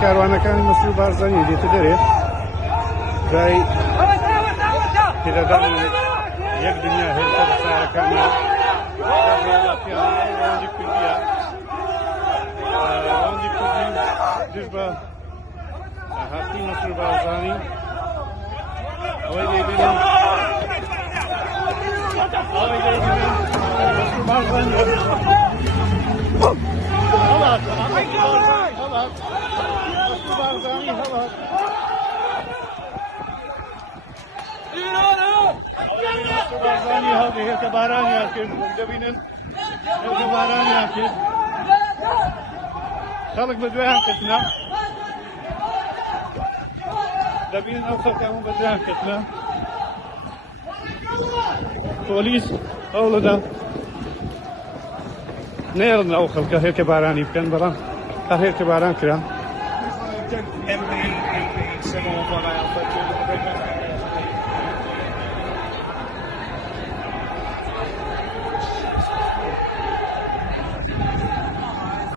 کاروانەکانی مەسوول بارزانانی دێتە دەرێ جای پێدەدان یەک دنیا هێرشە شارەکانی ڕەوەندی کوردیە ڕەوەندی کوردی دژ بە هاتی مەسوول بارزانی ئەوەی دەیبینن مەسوول بارزانی هەڵات بارزانی هەڵات بارزانی هەڵی هێرکە بارانیان کرد دەبینن هێرکە بارانیان کرد خەڵک بە دوایان کەوتنە دەبینن ئەو خەڵک هەموو بە دوایان کەوتنە پۆلیس هەوڵەدا نێڵن ئەو خەڵکە هێرکە بارانی بکەن بەڵام هەر هێرکە باران کرا.